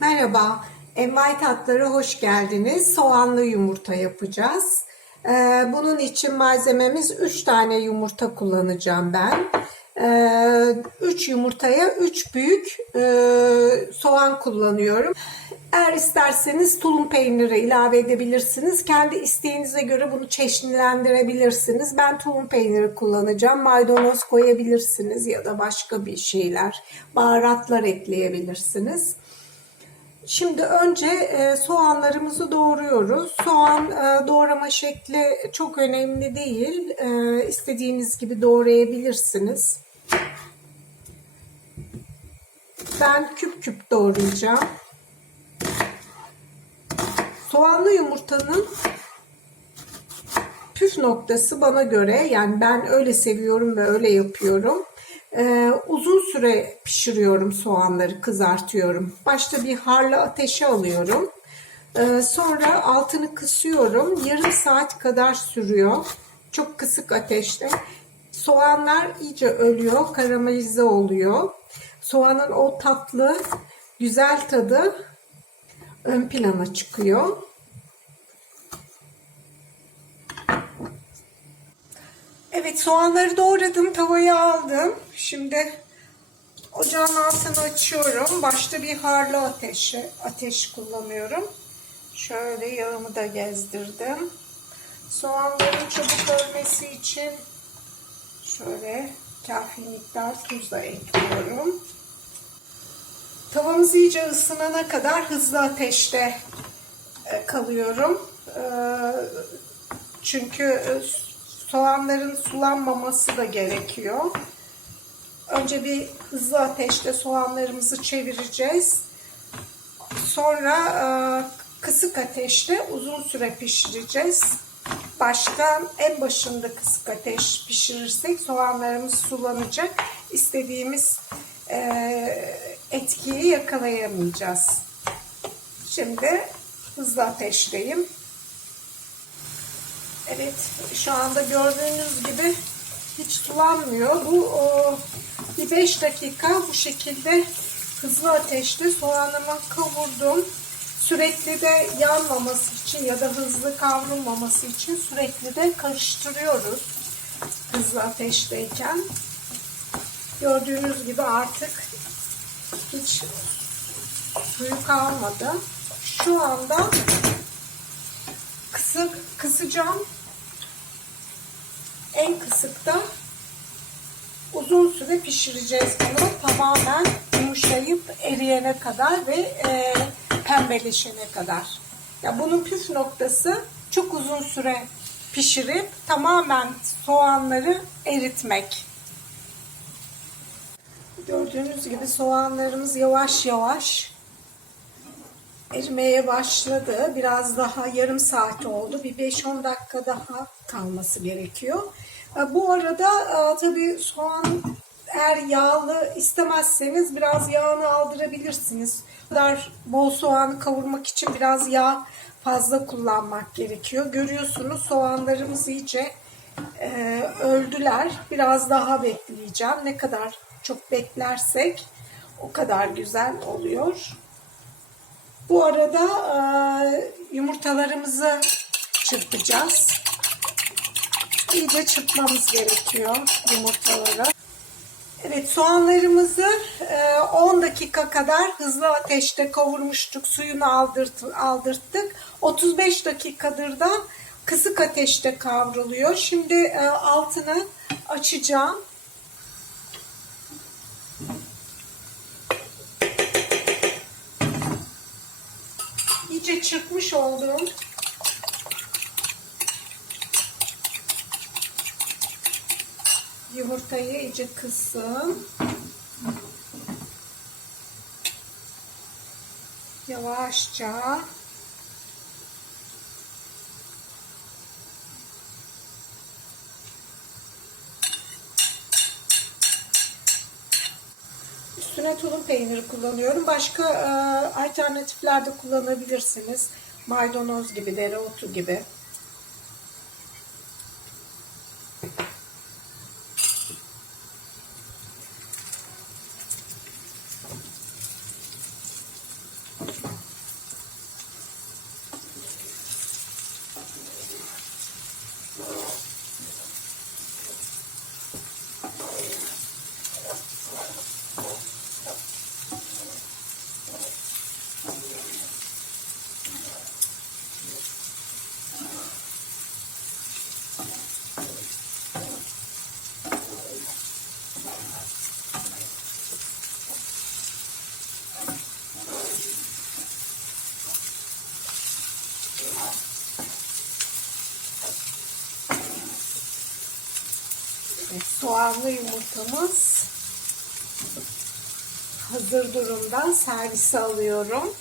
Merhaba, Envai Tatlara hoş geldiniz. Soğanlı yumurta yapacağız. Ee, bunun için malzememiz 3 tane yumurta kullanacağım ben. 3 yumurtaya 3 büyük e, soğan kullanıyorum. Eğer isterseniz tulum peyniri ilave edebilirsiniz. Kendi isteğinize göre bunu çeşitlendirebilirsiniz. Ben tulum peyniri kullanacağım. Maydanoz koyabilirsiniz ya da başka bir şeyler, baharatlar ekleyebilirsiniz. Şimdi önce e, soğanlarımızı doğruyoruz. Soğan e, doğrama şekli çok önemli değil. E, istediğiniz gibi doğrayabilirsiniz. Ben küp küp doğrayacağım. Soğanlı yumurtanın püf noktası bana göre yani ben öyle seviyorum ve öyle yapıyorum. Ee, uzun süre pişiriyorum soğanları, kızartıyorum. Başta bir harlı ateşe alıyorum. Ee, sonra altını kısıyorum. Yarım saat kadar sürüyor. Çok kısık ateşte. Soğanlar iyice ölüyor, karamelize oluyor. Soğanın o tatlı, güzel tadı ön plana çıkıyor. Evet soğanları doğradım, tavaya aldım. Şimdi ocağın altını açıyorum. Başta bir harlı ateşe, ateş kullanıyorum. Şöyle yağımı da gezdirdim. Soğanların çabuk ölmesi için şöyle kafi miktar tuz da ekliyorum. Tavamız iyice ısınana kadar hızlı ateşte e, kalıyorum. E, çünkü e, soğanların sulanmaması da gerekiyor. Önce bir hızlı ateşte soğanlarımızı çevireceğiz. Sonra kısık ateşte uzun süre pişireceğiz. Baştan en başında kısık ateş pişirirsek soğanlarımız sulanacak. İstediğimiz etkiyi yakalayamayacağız. Şimdi hızlı ateşteyim. Evet şu anda gördüğünüz gibi hiç sulanmıyor. Bu o, bir 5 dakika bu şekilde hızlı ateşte soğanımı kavurdum. Sürekli de yanmaması için ya da hızlı kavrulmaması için sürekli de karıştırıyoruz hızlı ateşteyken. Gördüğünüz gibi artık hiç suyu kalmadı. Şu anda kısık kısacağım. En kısıkta uzun süre pişireceğiz bunu. Tamamen yumuşayıp eriyene kadar ve e, pembeleşene kadar. Ya bunun püf noktası çok uzun süre pişirip tamamen soğanları eritmek. Gördüğünüz gibi soğanlarımız yavaş yavaş erimeye başladı. Biraz daha yarım saat oldu. Bir 5-10 dakika daha kalması gerekiyor. E, bu arada e, tabii soğan eğer yağlı istemezseniz biraz yağını aldırabilirsiniz. Bu kadar bol soğanı kavurmak için biraz yağ fazla kullanmak gerekiyor. Görüyorsunuz soğanlarımız iyice e, öldüler. Biraz daha bekleyeceğim. Ne kadar çok beklersek o kadar güzel oluyor. Bu arada e, yumurtalarımızı çırpacağız. İyice çırpmamız gerekiyor yumurtaları. Evet soğanlarımızı 10 dakika kadar hızlı ateşte kavurmuştuk. Suyunu aldırt, aldırttık. 35 dakikadır da kısık ateşte kavruluyor. Şimdi e, altını açacağım. İyice çırpmış olduğum yumurtayı iyice kısın. Yavaşça Üstüne tulum peyniri kullanıyorum. Başka e, alternatifler de kullanabilirsiniz. Maydanoz gibi, dereotu gibi. Evet, soğanlı yumurtamız hazır durumda servise alıyorum.